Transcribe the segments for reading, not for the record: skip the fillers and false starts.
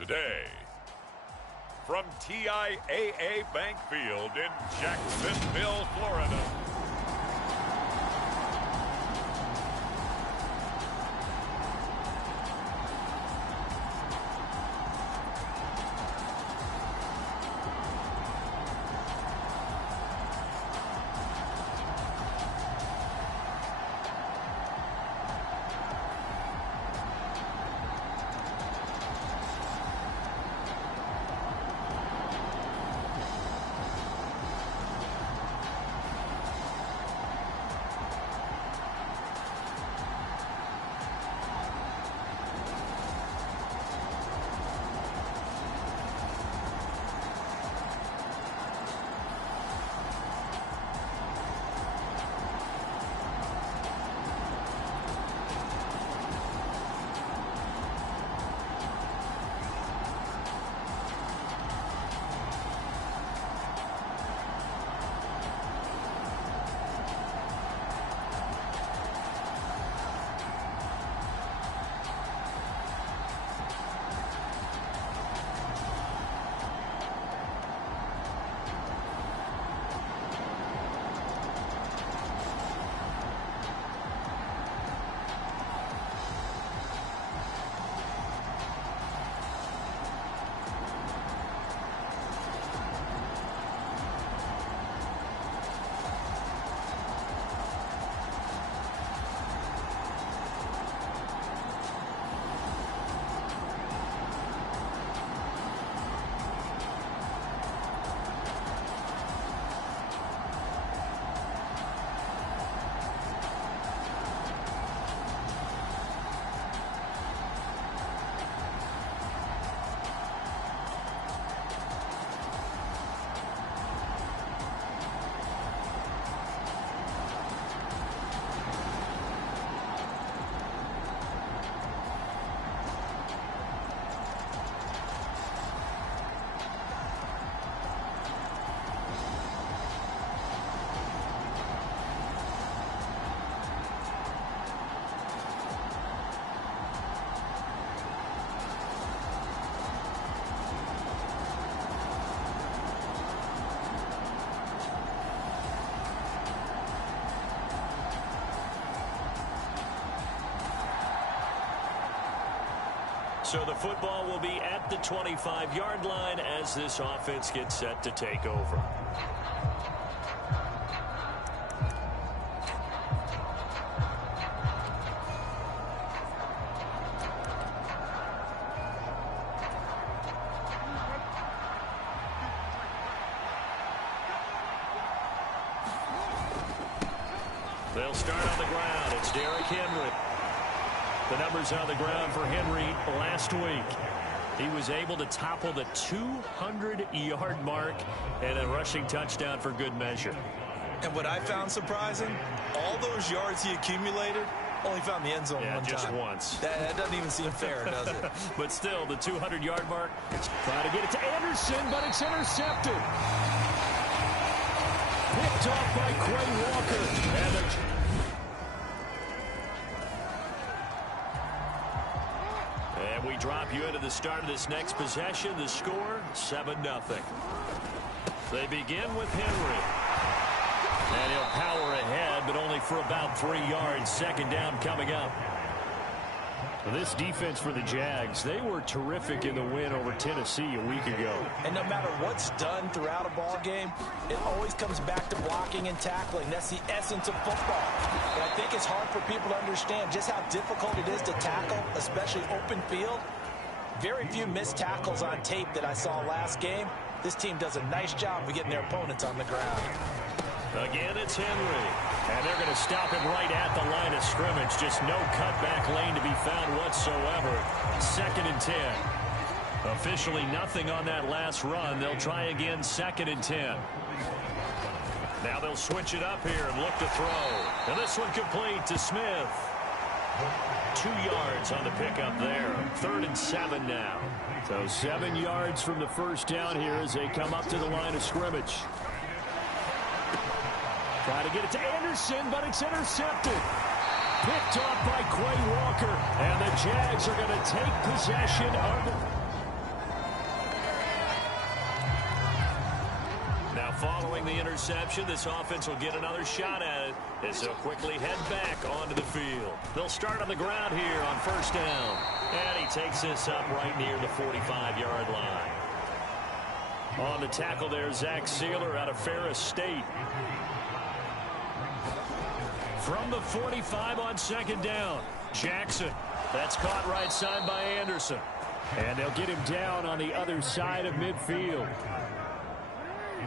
today. From TIAA Bank Field in Jacksonville, Florida. So the football will be at the 25-yard line as this offense gets set to take over. They'll start on the ground. It's Derrick Henry. The numbers on the ground for Henry last week. He was able to topple the 200-yard mark and a rushing touchdown for good measure. And what I found surprising, all those yards he accumulated, only found the end zone one time. Just once. That doesn't even seem fair, does it? But still, the 200-yard mark. Trying to get it to Anderson, but it's intercepted. Picked off by Quay Walker. And we drop you into the start of this next possession. The score, 7-0. They begin with Henry. And he'll power ahead, but only for about 3 yards. Second down coming up. This defense for the Jags, they were terrific in the win over Tennessee a week ago. And no matter what's done throughout a ball game, it always comes back to blocking and tackling. That's the essence of football. And I think it's hard for people to understand just how difficult it is to tackle, especially open field. Very few missed tackles on tape that I saw last game. This team does a nice job of getting their opponents on the ground. Again, it's Henry. And they're going to stop him right at the line of scrimmage. Just no cutback lane to be found whatsoever. 2nd and 10. Officially nothing on that last run. They'll try again 2nd and 10. Now they'll switch it up here and look to throw. And this one complete to Smith. 2 yards on the pickup there. 3rd and 7 now. So 7 yards from the first down here as they come up to the line of scrimmage. Try to get it to Anderson, but it's intercepted. Picked off by Quay Walker. And the Jags are going to take possession of Following the interception, this offense will get another shot at it as they'll quickly head back onto the field. They'll start on the ground here on first down. And he takes this up right near the 45-yard line. On the tackle there, Zach Sealer out of Ferris State. From the 45 on second down, Jackson. That's caught right side by Anderson. And they'll get him down on the other side of midfield.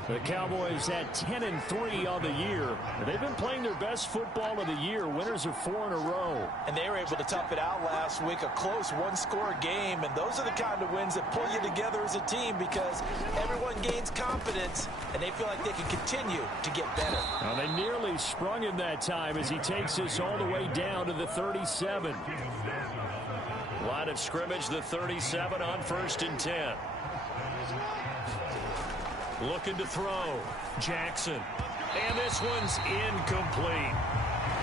The Cowboys at 10-3 on the year. They've been playing their best football of the year. Winners are 4 in a row. And they were able to tough it out last week. A close one-score game. And those are the kind of wins that pull you together as a team because everyone gains confidence and they feel like they can continue to get better. Well, they nearly sprung him that time as he takes this all the way down to the 37. Line of scrimmage, the 37 on 1st and 10. Looking to throw. Jackson. And this one's incomplete.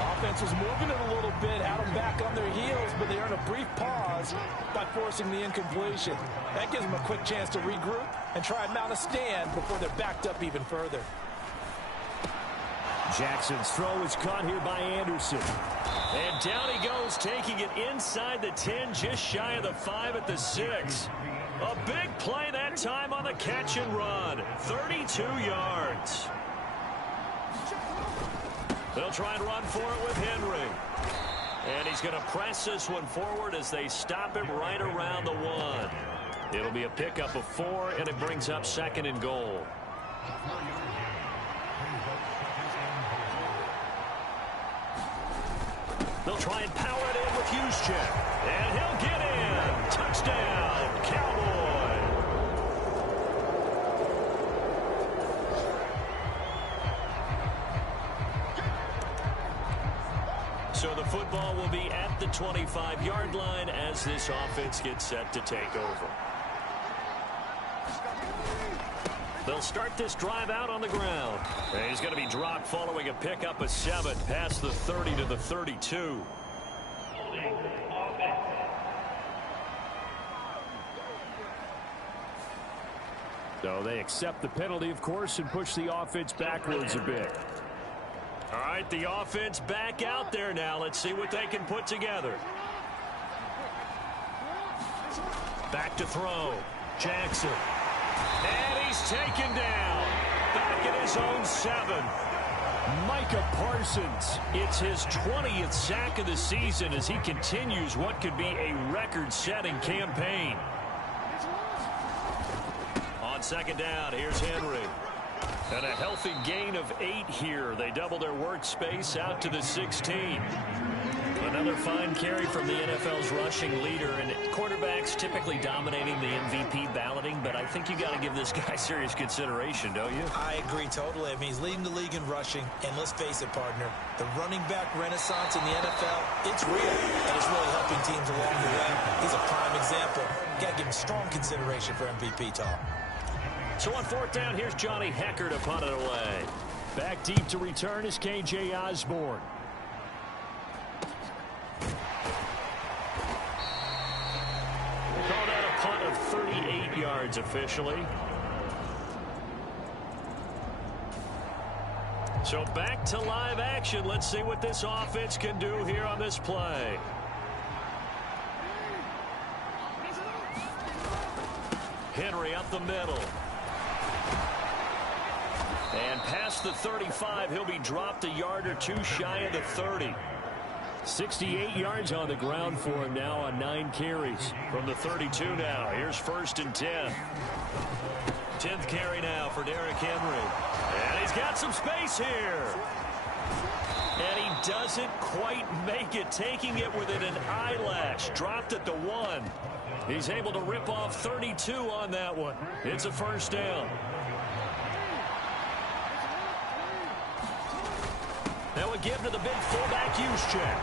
Offense was moving it a little bit, had them back on their heels, but they earned a brief pause by forcing the incompletion. That gives them a quick chance to regroup and try and mount a stand before they're backed up even further. Jackson's throw is caught here by Anderson. And down he goes, taking it inside the 10, just shy of the 5 at the 6. A big play that time on the catch and run. 32 yards. They'll try and run for it with Henry. And he's going to press this one forward as they stop him right around the 1. It'll be a pickup of 4, and it brings up 2nd and goal. They'll try and power it in with Juszczyk. And he'll get in. Touchdown, Cowboys. So the football will be at the 25-yard line as this offense gets set to take over. They'll start this drive out on the ground. And he's going to be dropped following a pickup of 7 past the 30 to the 32. So they accept the penalty, of course, and push the offense backwards a bit. All right, the offense back out there now. Let's see what they can put together. Back to throw. Jackson. And he's taken down. Back at his own 7. Micah Parsons. It's his 20th sack of the season as he continues what could be a record-setting campaign. On second down, here's Henry. And a healthy gain of 8 here. They double their workspace out to the 16. Another fine carry from the NFL's rushing leader, and quarterbacks typically dominating the MVP balloting, but I think you got to give this guy serious consideration, don't you? I agree totally. I mean, he's leading the league in rushing, and let's face it, partner, the running back renaissance in the NFL, it's real, and it's really helping teams along the way. He's a prime example. Got to give him strong consideration for MVP talk. So on 4th down, here's Johnny Hecker to punt it away. Back deep to return is K.J. Osborne. Called out a punt of 38 yards officially. So back to live action. Let's see what this offense can do here on this play. Henry up the middle. And past the 35, he'll be dropped a yard or 2 shy of the 30. 68 yards on the ground for him now on 9 carries. From the 32 now, here's 1st and 10. 10th carry now for Derrick Henry. And he's got some space here. And he doesn't quite make it, taking it within an eyelash. Dropped at the 1. He's able to rip off 32 on that one. It's a 1st down. Now a give to the big fullback, Juszczyk.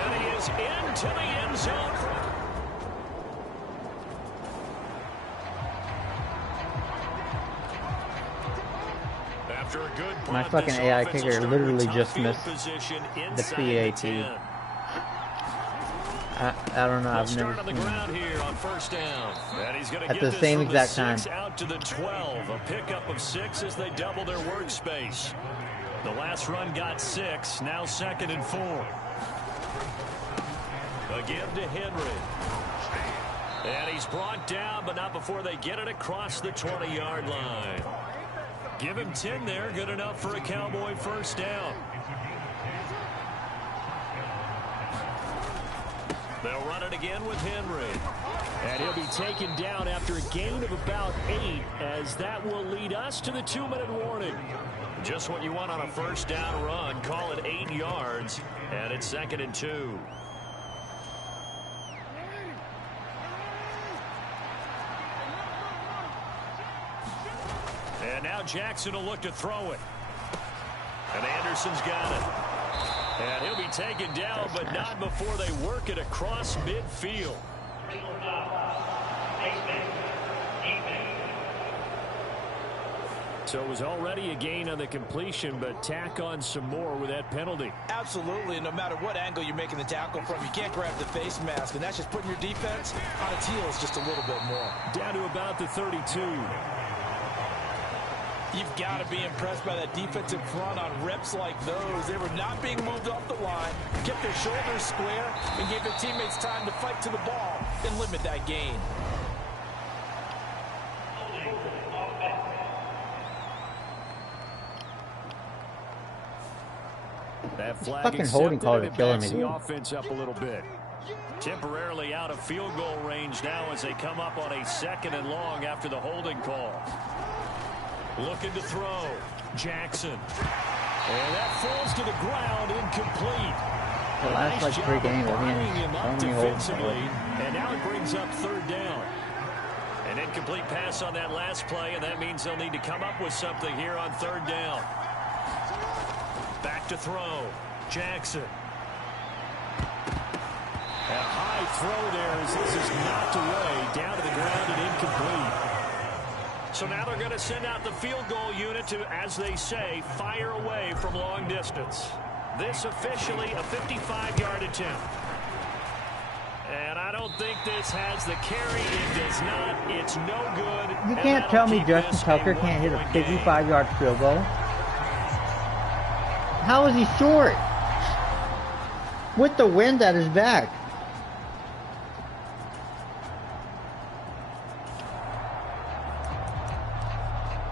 And he is into the end zone. After a good punt, my fucking AI kicker literally just missed the PAT. I don't know. They'll I've start never on the seen ground here on first down. And he's going to at get the this same from exact the 6 time. out to the 12. A pickup of 6 as they double their workspace. The last run got 6. Now 2nd and 4. A give to Henry. And he's brought down, but not before they get it across the 20-yard line. Give him 10 there. Good enough for a Cowboy first down. They'll run it again with Henry. And he'll be taken down after a gain of about 8, as that will lead us to the 2-minute warning. Just what you want on a first down run. Call it 8 yards, and it's 2nd and 2. And now Jackson will look to throw it. And Anderson's got it. And he'll be taken down, but not before they work it across midfield. So it was already a gain on the completion, but tack on some more with that penalty. Absolutely. No matter what angle you're making the tackle from, you can't grab the face mask, and that's just putting your defense on its heels just a little bit more. Down to about the 32. You've got to be impressed by that defensive front on reps like those. They were not being moved off the line, kept their shoulders square, and gave their teammates time to fight to the ball and limit that gain. That flag fucking holding call is killing me. The offense up a little bit. Temporarily out of field goal range now as they come up on a 2nd and long after the holding call. Looking to throw. Jackson. And that falls to the ground, incomplete. The last like 3 games, him up defensively, and now it brings up 3rd down. An incomplete pass on that last play, and that means they'll need to come up with something here on 3rd down. Back to throw. Jackson. A high throw there as this is knocked away, down to the ground and incomplete. So now they're going to send out the field goal unit to, as they say, fire away from long distance. This officially a 55-yard attempt. And I don't think this has the carry. It does not. It's no good. You can't tell me Justin Tucker can't hit a 55-yard field goal. How is he short? With the wind at his back.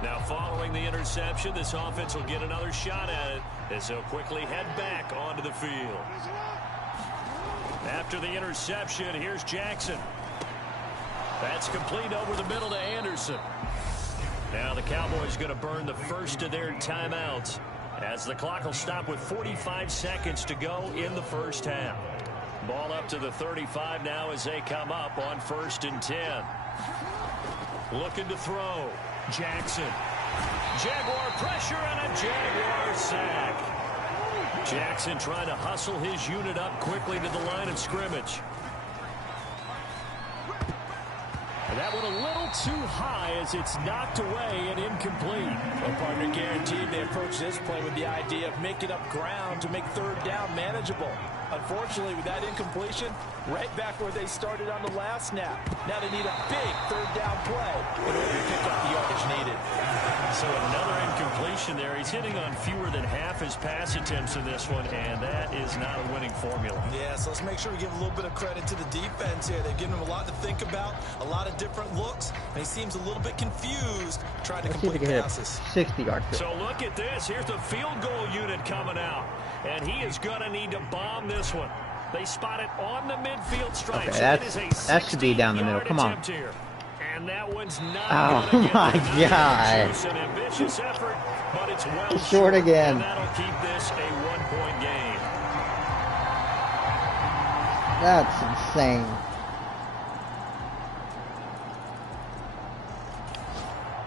Now following the interception, this offense will get another shot at it as they'll quickly head back onto the field. After the interception, here's Jackson. That's complete over the middle to Anderson. Now the Cowboys going to burn the first of their timeouts as the clock will stop with 45 seconds to go in the first half. Ball up to the 35 now as they come up on 1st and 10. Looking to throw. Jackson. Jaguar pressure and a Jaguar sack. Jackson trying to hustle his unit up quickly to the line of scrimmage. And that one a little too high as it's knocked away and incomplete. Well, partner, guaranteed they approach this play with the idea of making up ground to make 3rd down manageable. Unfortunately, with that incompletion, right back where they started on the last snap. Now they need a big 3rd down play in order to pick up the yardage needed. So another incompletion there. He's hitting on fewer than half his pass attempts in this one, and that is not a winning formula. Yeah, so let's make sure we give a little bit of credit to the defense here. They've given him a lot to think about, a lot of different looks, and he seems a little bit confused trying to complete passes. 60-yard field. So look at this. Here's the field goal unit coming out, and he is going to need to bomb this one. They spot it on the midfield stripe. Okay, so that should be down the middle. Come on. Here. And that one's not oh my God. It's an ambitious effort, but it's well short again. And that'll keep this a 1-point game. That's insane.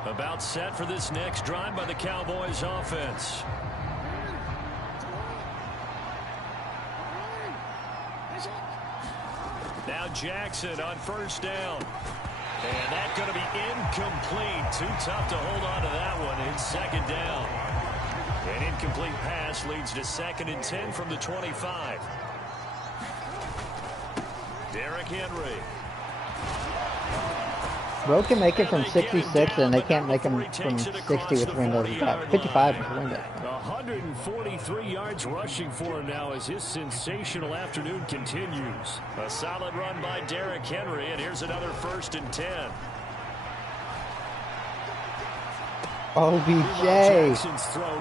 About set for this next drive by the Cowboys offense. Now Jackson on 1st down. And that's going to be incomplete. Too tough to hold on to that one. It's 2nd down. An incomplete pass leads to 2nd and 10 from the 25. Derrick Henry. Bro can make it from 66, and they can't make him from 60 with windows. 55 with windows. 143 yards rushing for him now as his sensational afternoon continues. A solid run by Derrick Henry, and here's another 1st and 10. OBJ.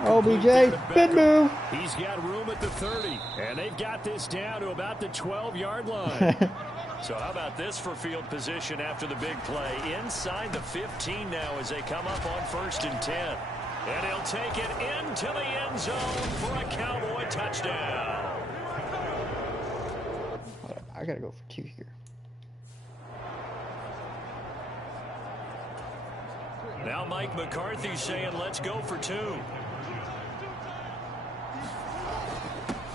OBJ, spin move. He's got room at the 30, and they've got this down to about the 12-yard line. So how about this for field position after the big play? Inside the 15 now as they come up on 1st and 10. And he'll take it into the end zone for a Cowboy touchdown. I got to go for 2 here. Now Mike McCarthy saying let's go for 2.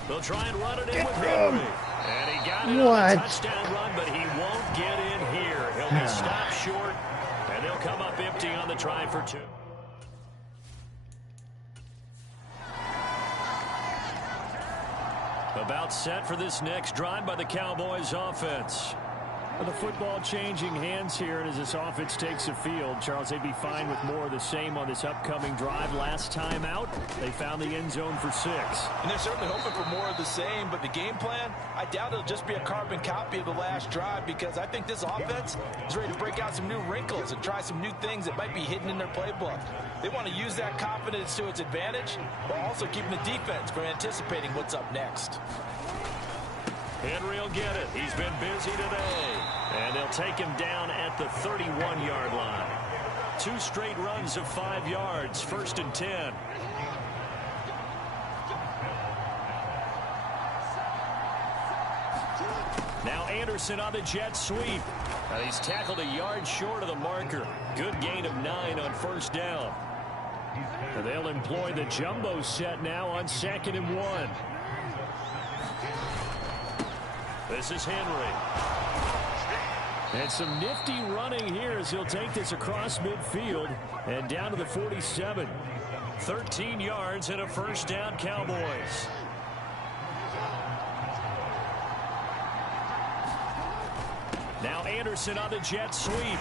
They'll try and run it in with Henry. And he got it on a touchdown run, but he won't get in here. He'll be stopped short, and they'll come up empty on the try for 2. About set for this next drive by the Cowboys offense. The football changing hands here, and as this offense takes the field, Charles, they'd be fine with more of the same on this upcoming drive. Last time out, they found the end zone for 6. And they're certainly hoping for more of the same, but the game plan, I doubt it'll just be a carbon copy of the last drive, because I think this offense is ready to break out some new wrinkles and try some new things that might be hidden in their playbook. They want to use that confidence to its advantage, while also keeping the defense from anticipating what's up next. Henry will get it. He's been busy today. And they'll take him down at the 31-yard line. 2 straight runs of 5 yards. 1st and 10. Now Anderson on the jet sweep. And he's tackled a yard short of the marker. Good gain of 9 on 1st down. And they'll employ the jumbo set now on 2nd and 1. This is Henry. And some nifty running here as he'll take this across midfield and down to the 47. 13 yards and a 1st down, Cowboys. Now Anderson on the jet sweep.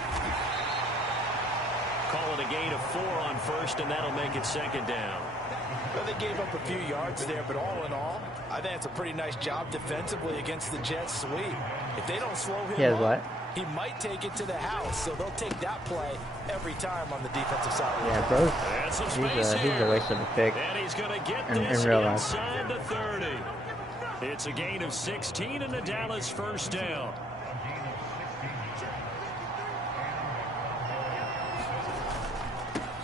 Call it a gain of 4 on 1st, and that'll make it 2nd down. Well, they gave up a few yards there, but all in all, I think it's a pretty nice job defensively against the Jets sweep. If they don't slow him up, he might take it to the house, so they'll take that play every time on the defensive side. Yeah, bro. He's a waste of a pick. And he's going to get in this real life. Inside the 30. It's a gain of 16 and the Dallas 1st down.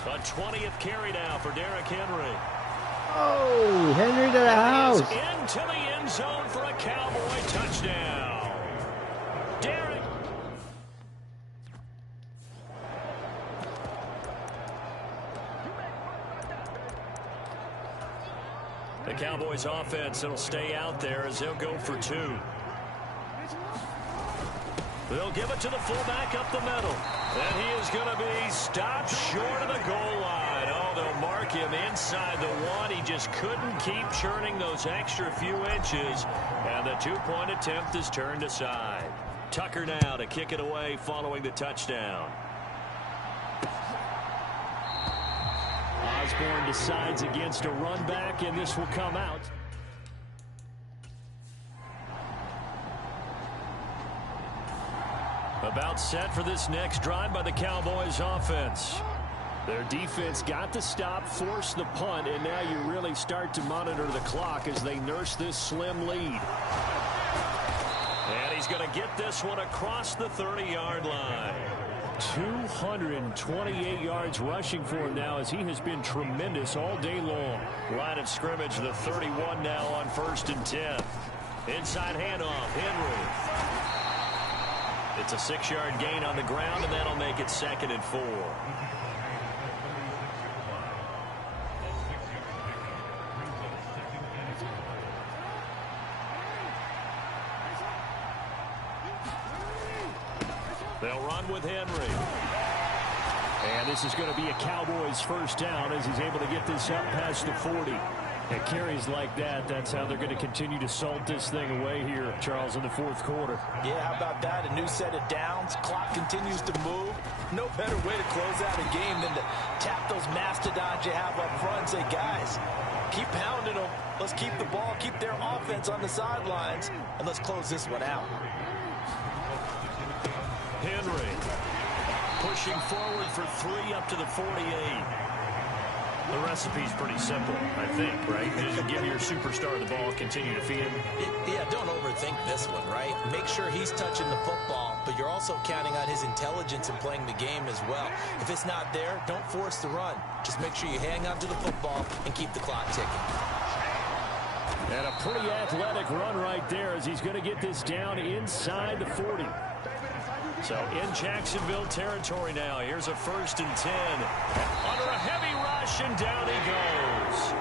A 20th carry now for Derrick Henry. Oh, Henry to the house. Into the end zone for a Cowboy touchdown. Derrick. The Cowboys offense, it'll stay out there as they'll go for 2. They'll give it to the fullback up the middle. And he is going to be stopped short of the goal line. Oh, they'll mark him inside the 1. He just couldn't keep churning those extra few inches. And the 2-point attempt is turned aside. Tucker now to kick it away following the touchdown. Osborne decides against a run back, and this will come out. About set for this next drive by the Cowboys offense. Their defense got the stop, forced the punt, and now you really start to monitor the clock as they nurse this slim lead. And he's going to get this one across the 30-yard line. 228 yards rushing for him now as he has been tremendous all day long. Line of scrimmage, the 31 now on 1st and 10. Inside handoff, Henry. It's a 6-yard gain on the ground, and that'll make it 2nd and 4. They'll run with Henry. And this is going to be a Cowboys 1st down as he's able to get this up past the 40. At carries like that, that's how they're going to continue to salt this thing away here, Charles, in the fourth quarter. Yeah, how about that? A new set of downs. Clock continues to move. No better way to close out a game than to tap those mastodons you have up front and say, guys, keep pounding them. Let's keep the ball, keep their offense on the sidelines, and let's close this one out. Henry pushing forward for 3 up to the 48. The recipe's pretty simple, I think, right? Just give your superstar the ball, continue to feed him. Yeah, don't overthink this one, right? Make sure he's touching the football, but you're also counting on his intelligence in playing the game as well. If it's not there, don't force the run. Just make sure you hang on to the football and keep the clock ticking. And a pretty athletic run right there as he's going to get this down inside the 40. So in Jacksonville territory now. Here's a 1st and 10. Under a heavy rush, and down he goes.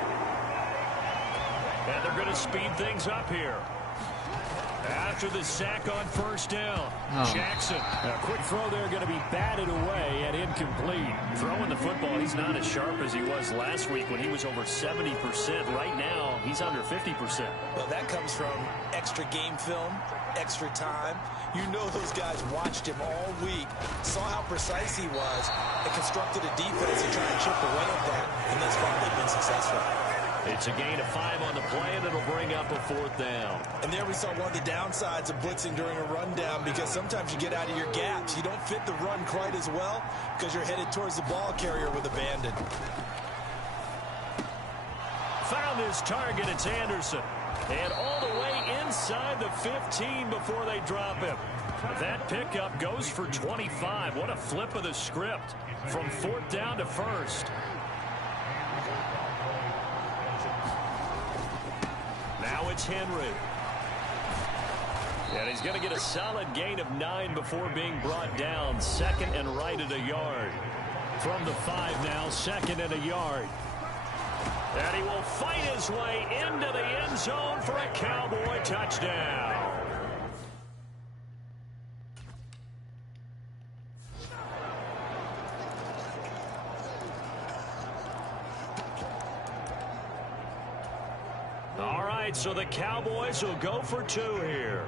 And they're going to speed things up here. After the sack on 1st down, Jackson. A quick throw there going to be batted away and incomplete. Throwing the football, he's not as sharp as he was last week when he was over 70%. Right now, he's under 50%. Well, that comes from extra game film, extra time. You know those guys watched him all week, saw how precise he was, and constructed a defense to try and chip away at that, and thus far they've been successful. It's a gain of 5 on the play, and it'll bring up a 4th down. And there we saw one of the downsides of blitzing during a rundown, because sometimes you get out of your gaps. You don't fit the run quite as well because you're headed towards the ball carrier with abandon. Found his target. It's Anderson. And all the way inside the 15 before they drop him. That pickup goes for 25. What a flip of the script from 4th down to 1st. Now it's Henry. And he's going to get a solid gain of 9 before being brought down. 2nd and right at a yard. From the 5 now, 2nd and a yard. And he will fight his way into the end zone for a Cowboy touchdown. All right, so the Cowboys will go for 2 here.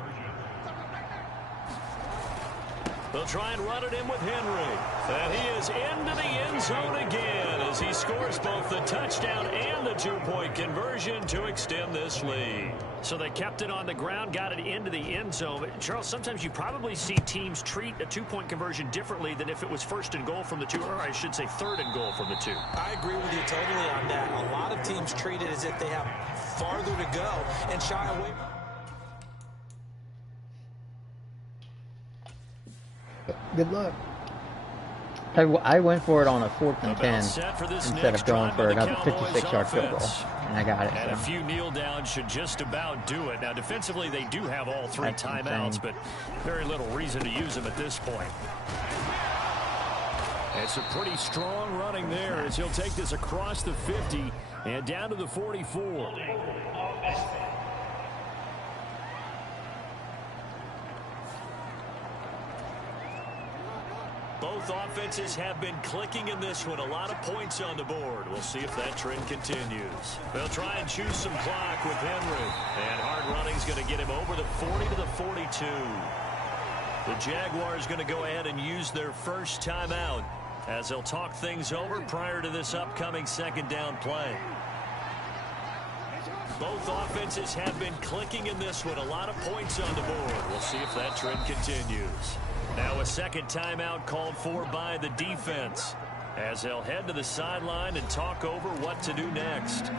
They'll try and run it in with Henry. And he is into the end zone again as he scores both the touchdown and the 2-point conversion to extend this lead. So they kept it on the ground, got it into the end zone. Charles, sometimes you probably see teams treat a 2-point conversion differently than if it was 1st and goal from the 2, or I should say 3rd and goal from the 2. I agree with you totally on that. A lot of teams treat it as if they have farther to go and shy away. Good luck. I went for it on a 4th and 10 instead of going for another 56-yard field goal, and I got it. And a few kneel downs should just about do it. Now, defensively, they do have all 3 timeouts, but very little reason to use them at this point. It's a pretty strong running there as he'll take this across the 50 and down to the 44. Both offenses have been clicking in this one. A lot of points on the board. We'll see if that trend continues. They'll try and choose some clock with Henry. And hard running's going to get him over the 40 to the 42. The Jaguars going to go ahead and use their first timeout as they'll talk things over prior to this upcoming 2nd down play. Both offenses have been clicking in this one. A lot of points on the board. We'll see if that trend continues. Now a 2nd timeout called for by the defense as they'll head to the sideline and talk over what to do next.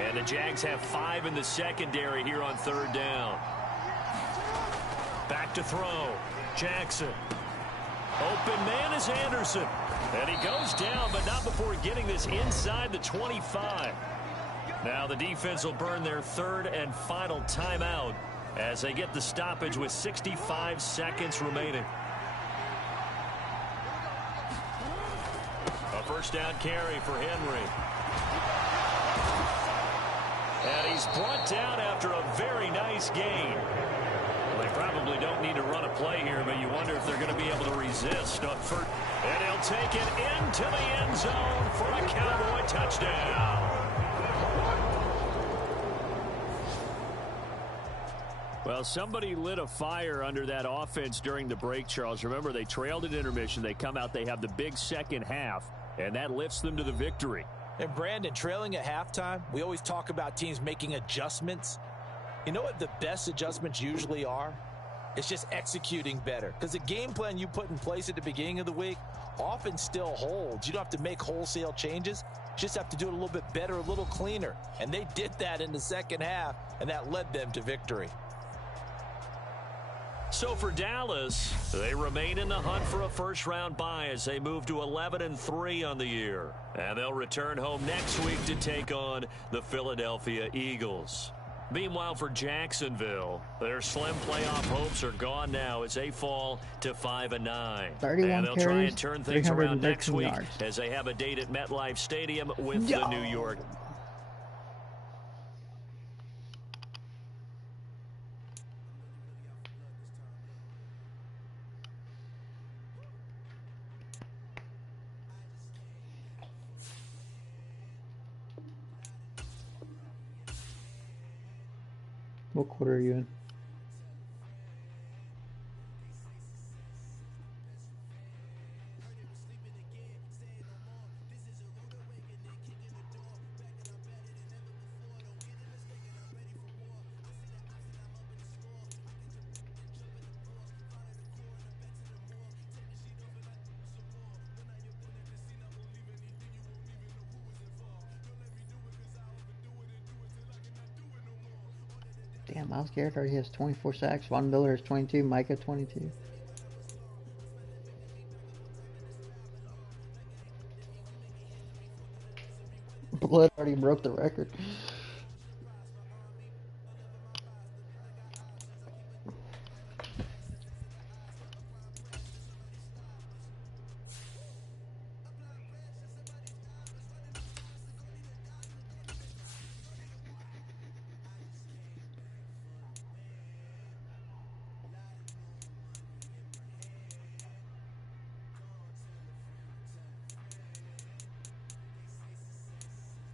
And the Jags have 5 in the secondary here on 3rd down. Back to throw. Jackson. Open man is Anderson. And he goes down, but not before getting this inside the 25. Now the defense will burn their 3rd and final timeout as they get the stoppage with 65 seconds remaining. A 1st down carry for Henry. And he's brought down after a very nice gain. Well, they probably don't need to run a play here, but you wonder if they're going to be able to resist. And he'll take it into the end zone for a Cowboy touchdown. Well, somebody lit a fire under that offense during the break, Charles. Remember, they trailed at intermission. They come out, they have the big second half, and that lifts them to the victory. And Brandon, trailing at halftime, we always talk about teams making adjustments. You know what the best adjustments usually are? It's just executing better. Because the game plan you put in place at the beginning of the week often still holds. You don't have to make wholesale changes. You just have to do it a little bit better, a little cleaner. And they did that in the second half, and that led them to victory. So for Dallas, they remain in the hunt for a first-round bye as they move to 11-3 on the year. And they'll return home next week to take on the Philadelphia Eagles. Meanwhile, for Jacksonville, their slim playoff hopes are gone now as they fall to 5-9. And they'll try and turn things around next week as they have a date at MetLife Stadium with the New York. What quarter are you in? Damn, Myles Garrett already has 24 sacks. Von Miller has 22. Micah 22. Blood already broke the record.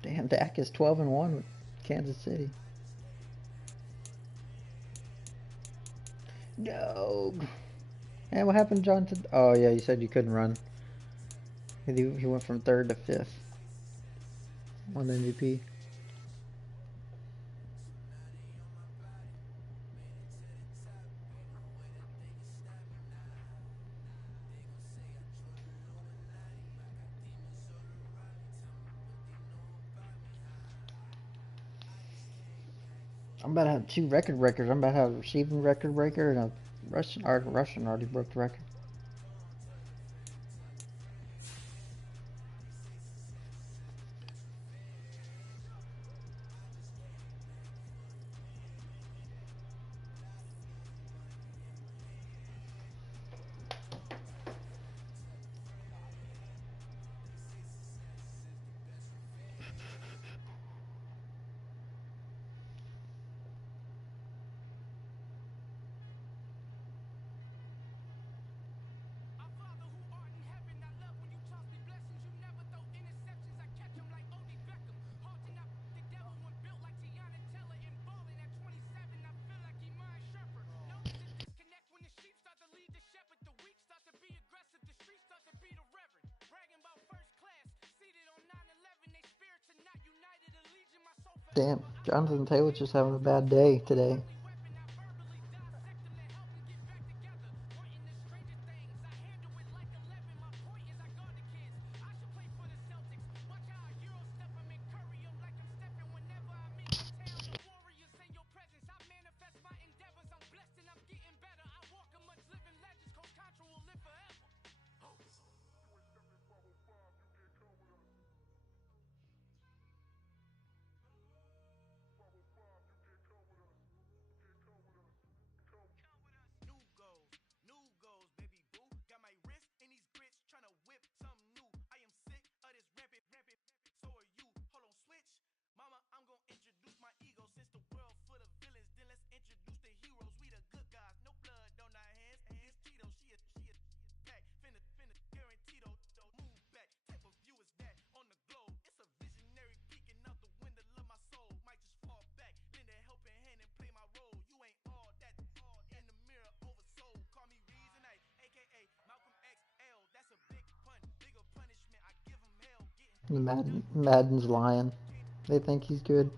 Damn, Dak is 12-1 with Kansas City. No. Hey, what happened, John? Oh, yeah, you said you couldn't run. He went from 3rd to 5th. Won the MVP. I'm about to have 2 records. I'm about to have a receiving record breaker and a rushing already broke the record. Damn, Jonathan Taylor's just having a bad day today. Madden's lying. They think he's good.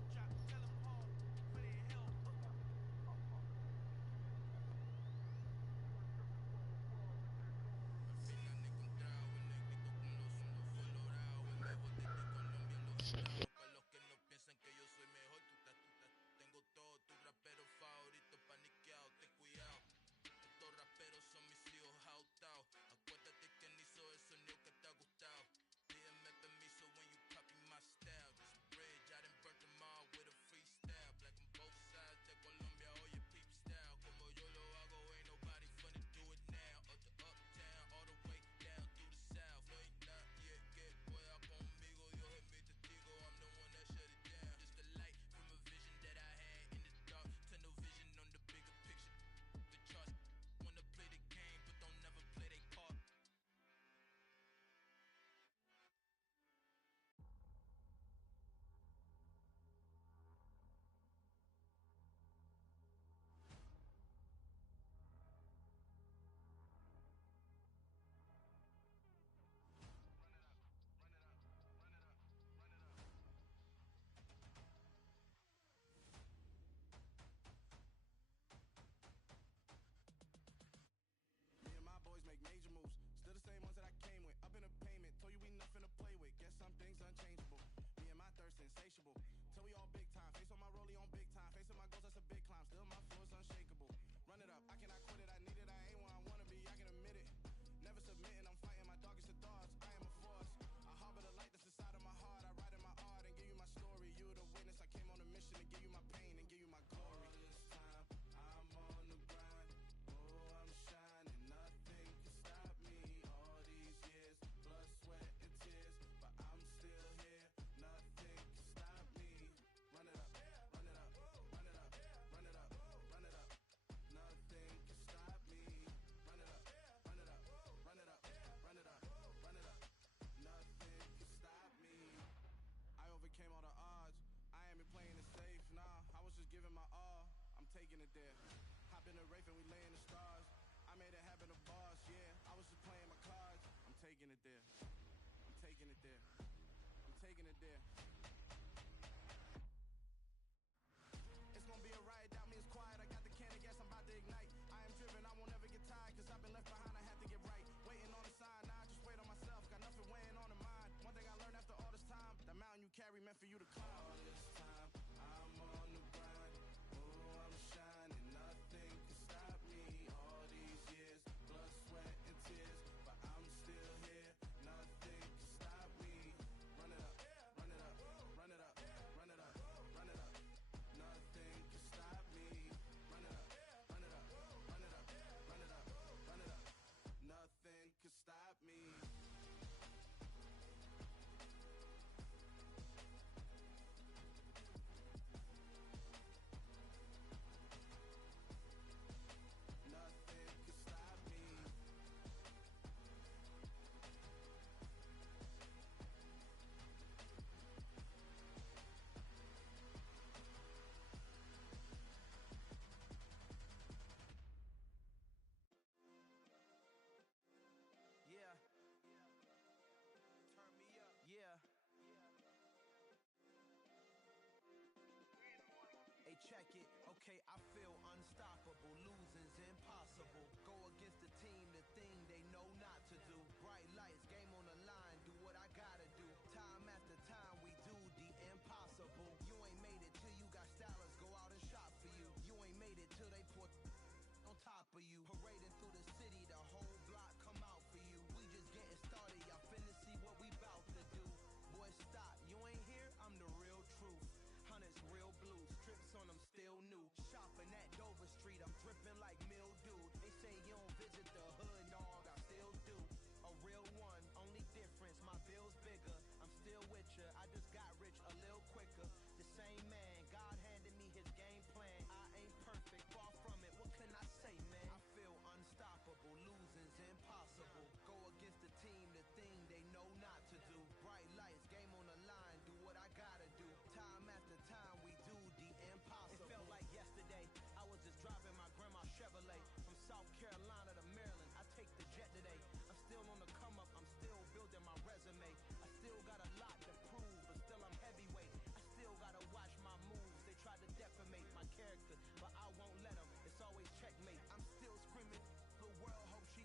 character, but I won't let them. It's always checkmate. I'm still screaming. The world hope she.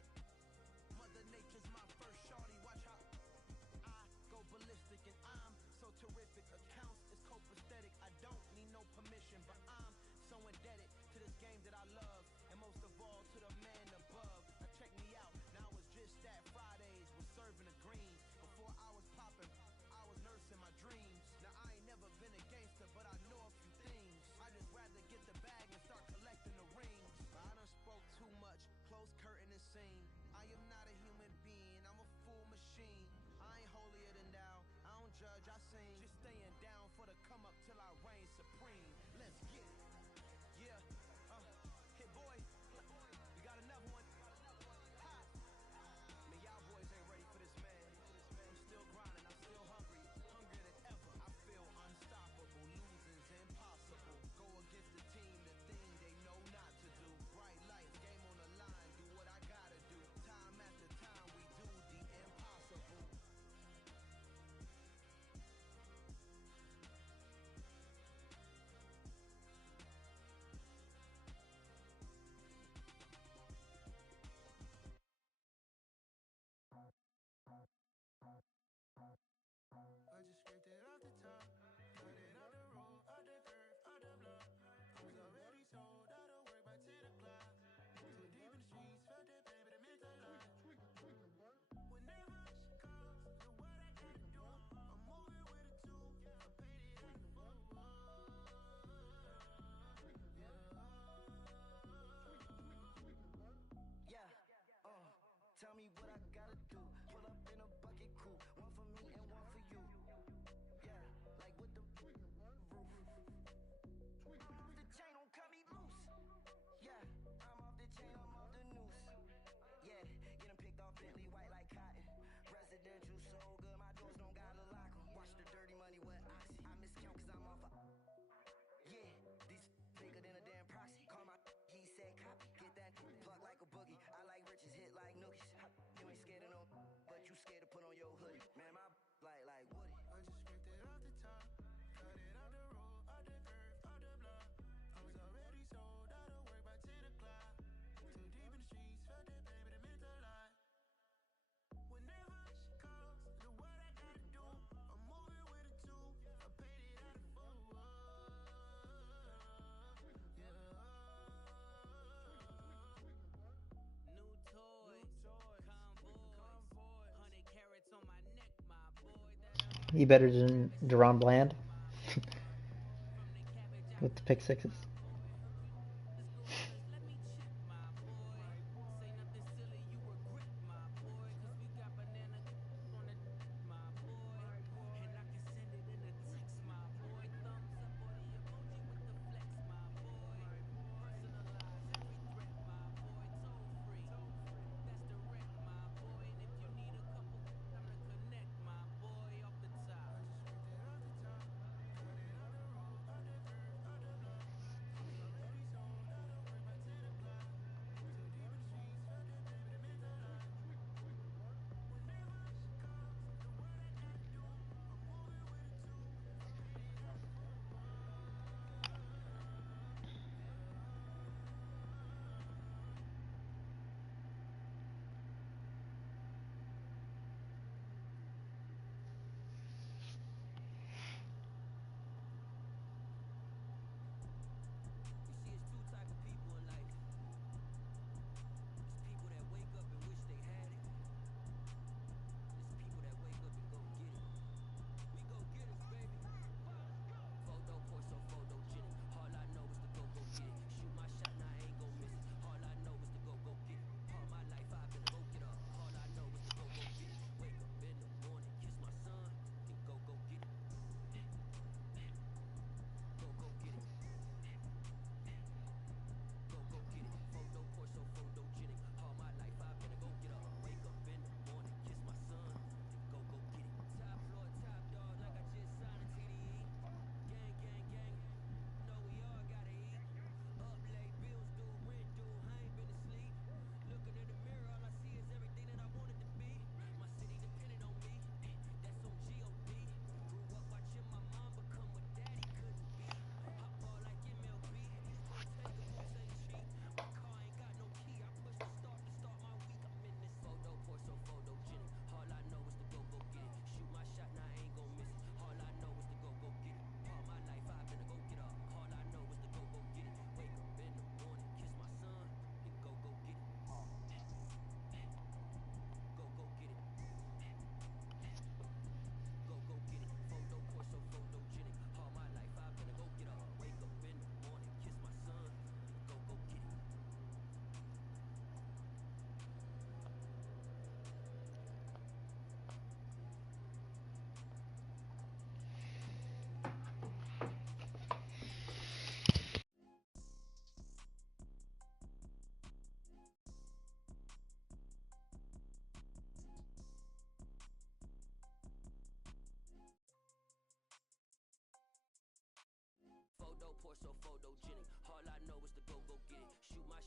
Mother Nature's my first shorty. Watch how I go ballistic, and I'm so terrific. Accounts is copacetic. I don't need no permission, but I'm so indebted to this game that I love, and most of all to the man above. Now check me out. Now it's just that Fridays was serving the greens. Before I was popping, I was nursing my dreams. Now I ain't never been a gangster, but I know a few things. I just rather get the bag and start collecting the rings. I done spoke too much. Close curtain and scene. I am not a human being. I'm a full machine. I ain't holier than thou. I don't judge, I sing. Just staying down for the come up till I reign supreme. Let's get it. Yeah. Hit boy. We got another one. Ha. Man, y'all boys ain't ready for this, man. I'm still grinding. I'm still hungry. Hungrier than ever. I feel unstoppable. Losing's impossible. Go against the team, the thing they know not to do. Bright lights, game on the line. Do what I gotta do. Time after time, we do the impossible. I just scraped it off the top, cut it off the road, off the curve, off the block. I was already sold out of work by 10 o'clock. Too deep in the streets, felt that pain, but it meant a lot. Whenever she calls, do what I gotta do. I'm moving with a two, I paid it out the four. Yeah, tell me what I gotta do. Pull up in a bucket coupe, one for me and one for you. Yeah, like with the roof. I'm off the chain, don't cut me loose. Yeah, I'm off the chain, I'm off the noose. Yeah, get 'em picked off Bentley white like cotton. Residential so good, my doors don't gotta lock 'em. Watch the dirty money with oxy. I miscount cause I'm off a. Yeah, these bigger than a damn proxy. Call my he said copy. Get that plug like a boogie. I like riches, hit like nookies. You ain't scared of no, but you scared to put on your hoodie. Man, my like Woody. I just scraped it off the top, cut it off the road, off the curve, off the block. I was already sold out of work by 10 o'clock. Too deep in the streets, felt that pain, but it meant a lot. Whenever she calls, do what I gotta do. I'm moving with a two, I paid it out of four. New toys, convoys, 100 carats on my neck, my boy. He better than Deron Bland with the pick sixes. Let me check, my boy. Say nothing silly, you regret, my boy. Cause we got banana on the my boy. And I can send it in a text, my boy. Thumbs up or the emoji with the flex, my boy. Personalize every threat, my boy. Toll free. That's direct, my boy. And if you need a couple time to connect, my boy, off the top. I just scraped it off the top, cut it off the road, off the curve, off the block.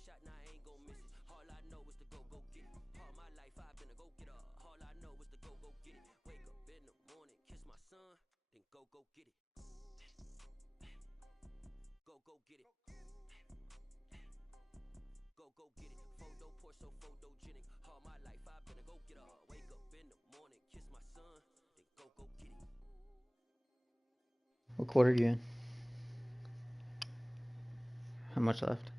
shot, now I ain't gon' miss it. All I know is to go get it. All my life I've been a go-getter. All I know is to go get it. Wake up in the morning, kiss my son, then go get it. Go get it. Go get it. Photo poor, so photogenic. All my life I've been a go-getter. Wake up in the morning, kiss my son, then go get it. What quarter are you in? How much left?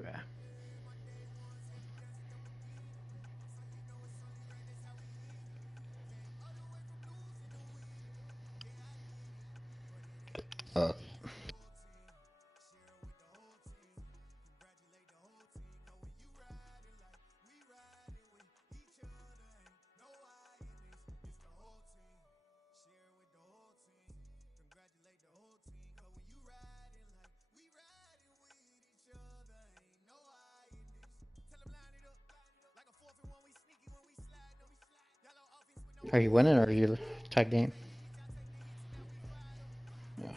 Okay. Are you winning or are you tight game? Yeah.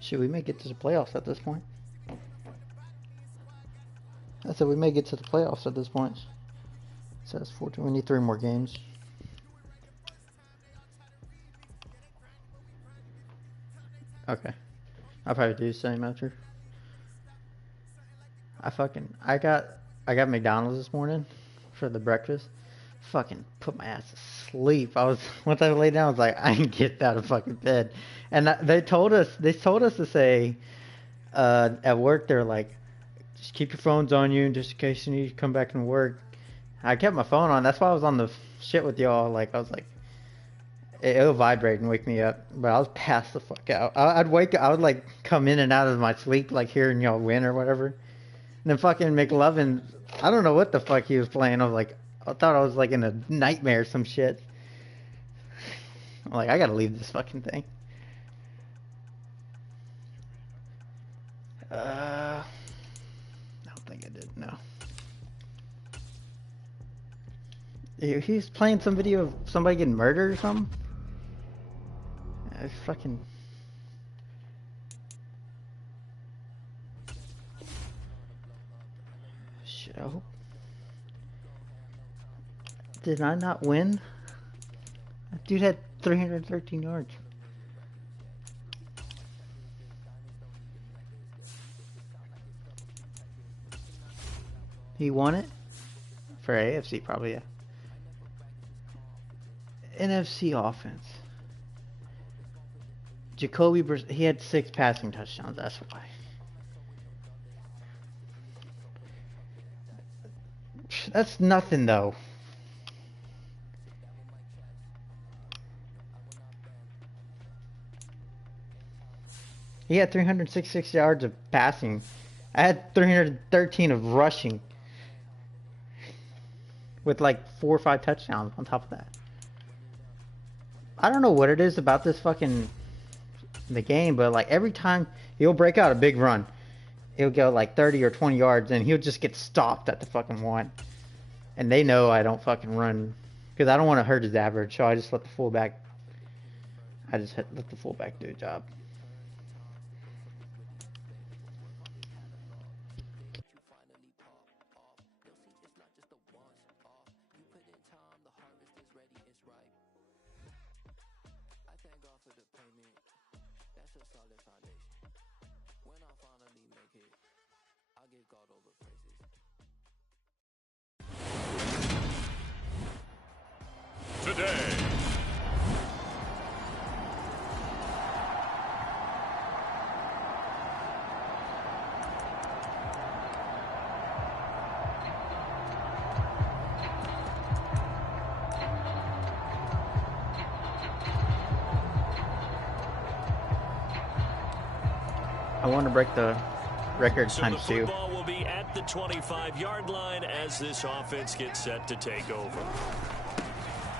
Should we may get to the playoffs at this point? I said we may get to the playoffs at this point. It says 14. We need 3 more games. Okay. I'll probably do the same after. I got McDonald's this morning for the breakfast. Fucking put my ass to sleep. Once I laid down, I was like, I ain't get out of fucking bed. And they told us to say at work, they're like, just keep your phones on you just in case you need to come back and work. I kept my phone on. That's why I was on the shit with y'all. Like I was like, it'll vibrate and wake me up. But I was passed the fuck out. I would like come in and out of my sleep like hearing y'all win or whatever. And then fucking McLovin, I don't know what the fuck he was playing. I thought I was like in a nightmare or some shit. I'm like, I gotta leave this fucking thing. I don't think I did, no. He's playing some video of somebody getting murdered or something? Fucking... Shit, I hope... Did I not win? That dude had 313 yards. He won it? For AFC, probably, yeah. NFC offense. Jacoby, he had 6 passing touchdowns, that's why. That's nothing, though. He had 366 yards of passing. I had 313 of rushing. With like 4 or 5 touchdowns on top of that. I don't know what it is about this fucking... the game, but like every time he'll break out a big run. He'll go like 30 or 20 yards and he'll just get stopped at the fucking 1. And they know I don't fucking run. Because I don't want to hurt his average, so I just let the fullback... let the fullback do a job. Today. I want to break the record So times the 2. football will be at the 25-yard line as this offense gets set to take over.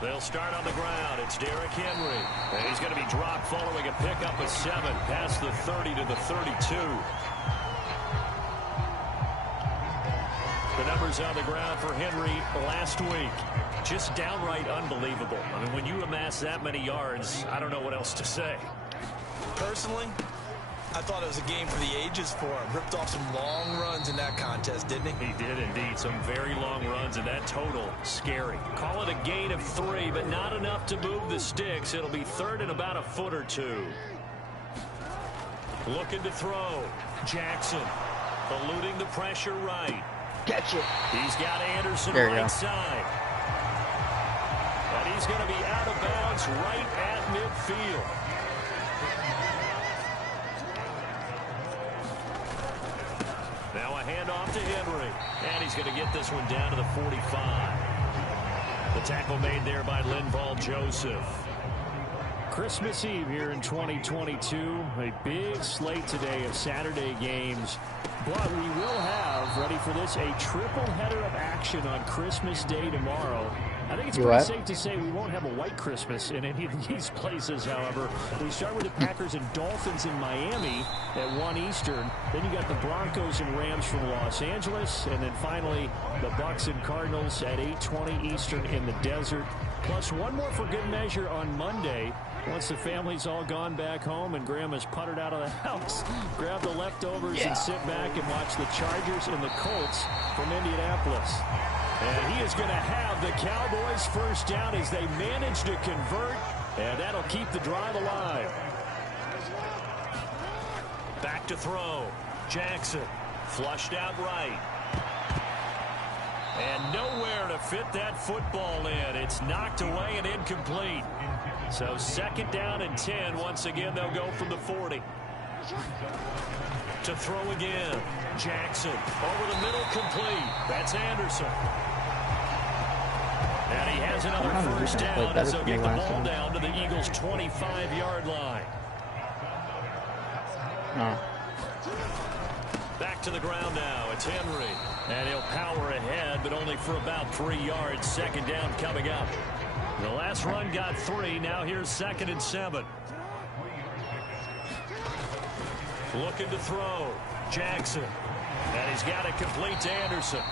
They'll start on the ground. It's Derrick Henry. And he's going to be dropped following a pickup of 7 past the 30 to the 32. The numbers on the ground for Henry last week, just downright unbelievable. I mean, when you amass that many yards, I don't know what else to say. Personally, I thought it was a game for the ages for him. Ripped off some long runs in that contest, didn't he? He did indeed. Some very long runs, and that total, scary. Call it a gain of 3, but not enough to move the sticks. It'll be third and about a foot or 2. Looking to throw. Jackson eluding the pressure right. Catch it. He's got Anderson There you right go. side. And he's going to be out of bounds right at midfield. Now a handoff to Henry. And he's going to get this one down to the 45. The tackle made there by Linval Joseph. Christmas Eve here in 2022. A big slate today of Saturday games. But we will have, ready for this, a triple header of action on Christmas Day tomorrow. I think it's pretty safe to say we won't have a white Christmas in any of these places, however. We start with the Packers and Dolphins in Miami at 1 Eastern. Then you got the Broncos and Rams from Los Angeles. And then finally, the Bucs and Cardinals at 8:20 Eastern in the desert. Plus one more for good measure on Monday. Once the family's all gone back home and Grandma's puttered out of the house, grab the leftovers and sit back and watch the Chargers and the Colts from Indianapolis. And he is going to have the Cowboys first down as they manage to convert, and that'll keep the drive alive. Back to throw. Jackson flushed out right. And nowhere to fit that football in. It's knocked away and incomplete. So second down and 10. Once again, they'll go from the 40. To throw again. Jackson over the middle, complete. That's Anderson. And he has another first down as they'll get the ball down to the Eagles' 25-yard line. Back to the ground now. It's Henry. And he'll power ahead, but only for about 3 yards. Second down coming up. The last run got 3. Now here's 2nd and 7. Looking to throw. Jackson. And he's got it complete to Anderson.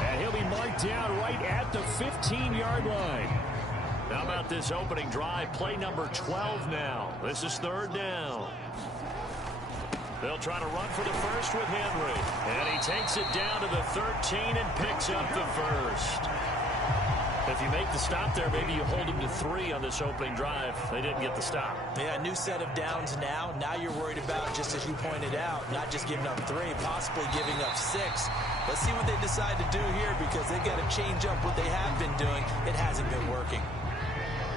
And he'll be marked down right at the 15-yard line. How about this opening drive? Play number 12 now. This is 3rd down. They'll try to run for the first with Henry. And he takes it down to the 13 and picks up the first. If you make the stop there, maybe you hold them to 3 on this opening drive. They didn't get the stop. Yeah, new set of downs now. Now you're worried about, just as you pointed out, not just giving up 3, possibly giving up 6. Let's see what they decide to do here, because they've got to change up what they have been doing. It hasn't been working.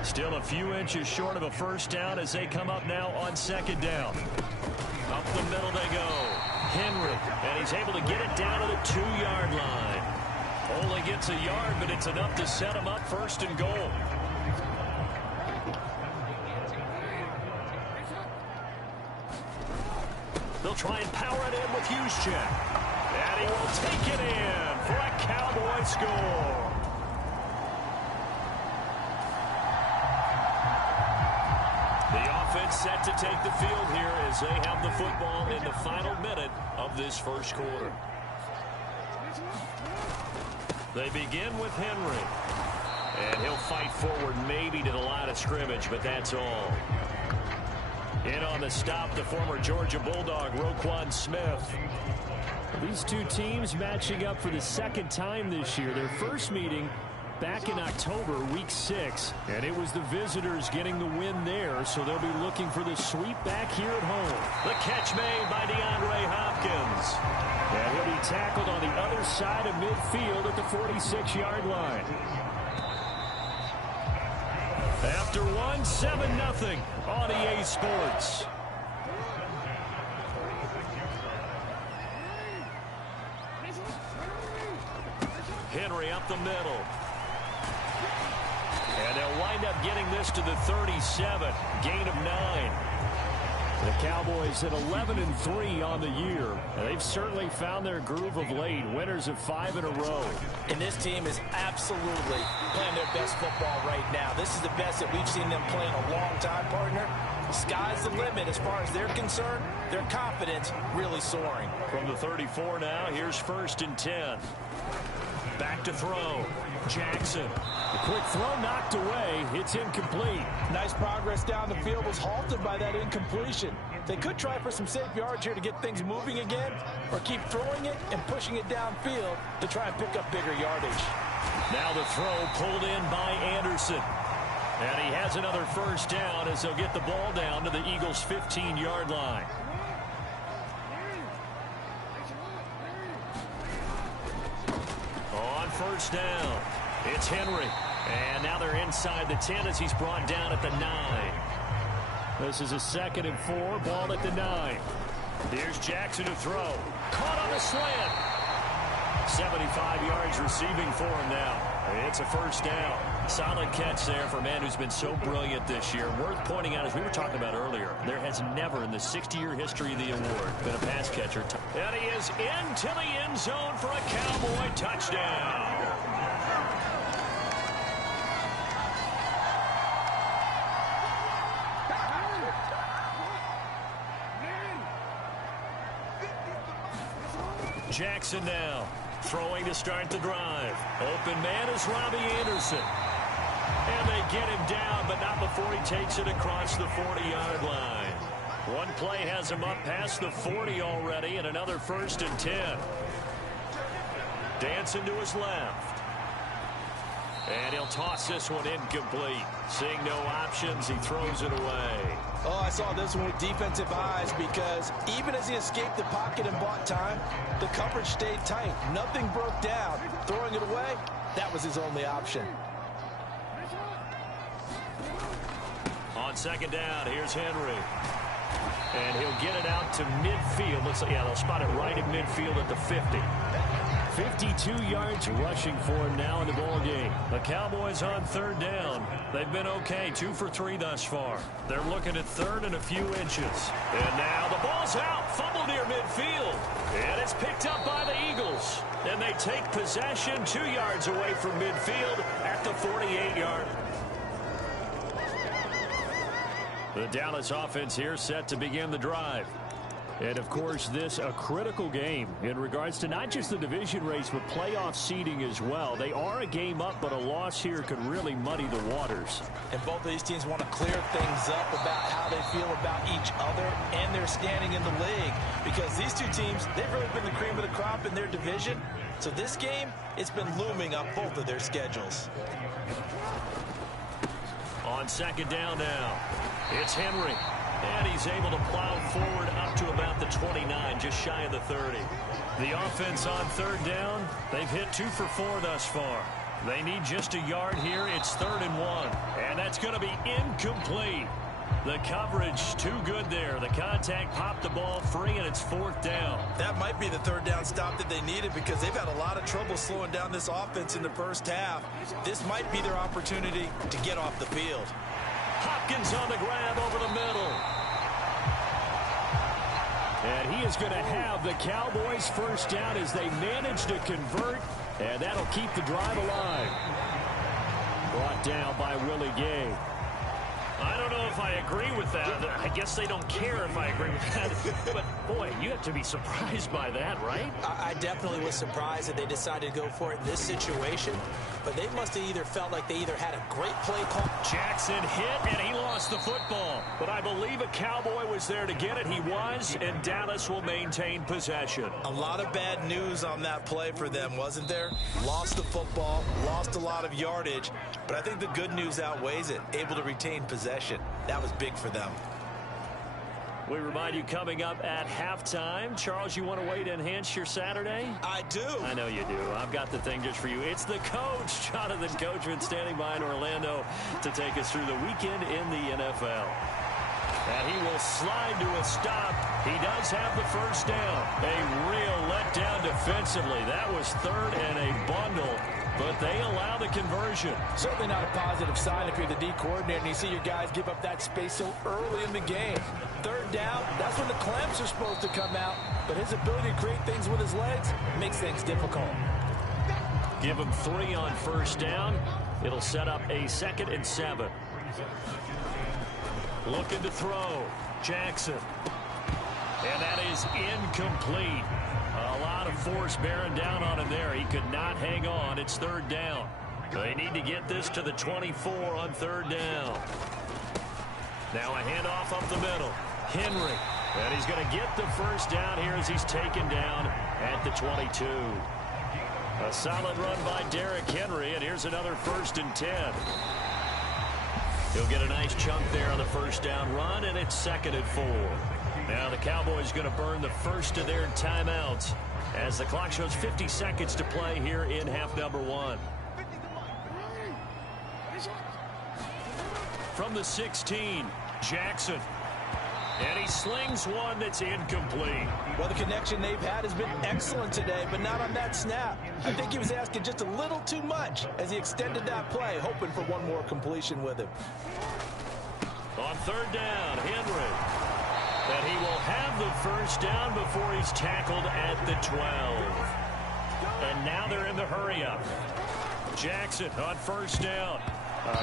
Still a few inches short of a first down as they come up now on 2nd down. Up the middle they go. Henry, and he's able to get it down to the 2-yard line. Only gets a yard, but it's enough to set him up 1st and goal. They'll try and power it in with Juszczyk. And he will take it in for a Cowboy score. The offense set to take the field here as they have the football in the final minute of this first quarter. They begin with Henry. And he'll fight forward maybe to the line of scrimmage, but that's all. In on the stop, the former Georgia Bulldog, Roquan Smith. These two teams matching up for the 2nd time this year. Their first meeting back in October, week 6. And it was the visitors getting the win there, so they'll be looking for the sweep back here at home. The catch made by DeAndre Hopkins. And he'll be tackled on the other side of midfield at the 46-yard line. After 7-0 on EA Sports. Henry up the middle. And they'll wind up getting this to the 37. Gain of 9. The Cowboys at 11-3 on the year. They've certainly found their groove of late. Winners of 5 in a row. And this team is absolutely playing their best football right now. This is the best that we've seen them play in a long time, partner. Sky's the limit as far as they're concerned. Their confidence really soaring. From the 34 now, here's 1st and 10. Back to throw. Jackson. The quick throw knocked away. It's incomplete. Nice progress down the field was halted by that incompletion. They could try for some safe yards here to get things moving again, or keep throwing it and pushing it downfield to try and pick up bigger yardage. Now the throw pulled in by Anderson. And he has another 1st down as they'll get the ball down to the Eagles' 15-yard line. On 1st down, it's Henry. And now they're inside the 10 as he's brought down at the 9. This is a 2nd and 4, ball at the 9. Here's Jackson to throw. Caught on a slant. 75 yards receiving for him now. It's a 1st down. Solid catch there for a man who's been so brilliant this year. Worth pointing out, as we were talking about earlier, there has never in the 60-year history of the award been a pass catcher. And he is into the end zone for a Cowboy touchdown. Jackson now throwing to start the drive. Open man is Robbie Anderson. And they get him down, but not before he takes it across the 40-yard line. One play has him up past the 40 already, and another 1st and 10. Dancing to his left. And he'll toss this one incomplete. Seeing no options, he throws it away. Oh, I saw this one with defensive eyes because even as he escaped the pocket and bought time, the coverage stayed tight. Nothing broke down. Throwing it away, that was his only option. On 2nd down, here's Henry. And he'll get it out to midfield. Looks like, yeah, they'll spot it right in midfield at the 50. 52 yards rushing for him now in the ball game. The Cowboys on 3rd down. They've been okay, 2 for 3 thus far. They're looking at 3rd and a few inches. And now the ball's out, fumbled near midfield. And it's picked up by the Eagles. And they take possession 2 yards away from midfield at the 48-yard. The Dallas offense here set to begin the drive. And, of course, this a critical game in regards to not just the division race, but playoff seeding as well. They are a game up, but a loss here could really muddy the waters. And both of these teams want to clear things up about how they feel about each other and their standing in the league. Because these two teams, they've really been the cream of the crop in their division. So this game, it's been looming up both of their schedules. On 2nd down now, it's Henry. And he's able to plow forward up to about the 29, just shy of the 30. The offense on 3rd down, they've hit 2 for 4 thus far. They need just a yard here. It's 3rd and 1. And that's going to be incomplete. The coverage too good there. The contact popped the ball free, and it's 4th down. That might be the 3rd down stop that they needed because they've had a lot of trouble slowing down this offense in the 1st half. This might be their opportunity to get off the field. Hopkins on the grab over the middle. And he is going to have the Cowboys 1st down as they manage to convert, and that'll keep the drive alive. Brought down by Willie Gay. I don't know if I agree with that. I guess they don't care if I agree with that. But, boy, you have to be surprised by that, right? I definitely was surprised that they decided to go for it in this situation. But they must have either felt like they either had a great play call. Jackson hit, and he lost the football. But I believe a Cowboy was there to get it. He was, and Dallas will maintain possession. A lot of bad news on that play for them, wasn't there? Lost the football, lost a lot of yardage. But I think the good news outweighs it. Able to retain possession. That was big for them. We remind you coming up at halftime. Charles, you want a way to enhance your Saturday? I do. I know you do. I've got the thing just for you. It's the coach, Jonathan Coachman, standing by in Orlando to take us through the weekend in the NFL. And he will slide to a stop. He does have the 1st down. A real letdown defensively. That was 3rd and a bundle. but they allow the conversion. Certainly not a positive sign if you're the D coordinator and you see your guys give up that space so early in the game. Third down, that's when the clamps are supposed to come out, but his ability to create things with his legs makes things difficult. Give him 3 on first down. It'll set up a 2nd and 7. Looking to throw. Jackson. And that is incomplete. A lot of force bearing down on him there. He could not hang on. It's 3rd down. They need to get this to the 24 on 3rd down. Now a handoff up the middle. Henry. And he's going to get the first down here as he's taken down at the 22. A solid run by Derrick Henry, and here's another 1st and 10. He'll get a nice chunk there on the first down run, and it's 2nd and 4. Now the Cowboys going to burn the first of their timeouts as the clock shows 50 seconds to play here in half number 1. From the 16, Jackson. And he slings one that's incomplete. Well, the connection they've had has been excellent today, but not on that snap. I think he was asking just a little too much as he extended that play, hoping for one more completion with him. On 3rd down, Henry. And he will have the first down before he's tackled at the 12. And now they're in the hurry-up. Jackson on first down.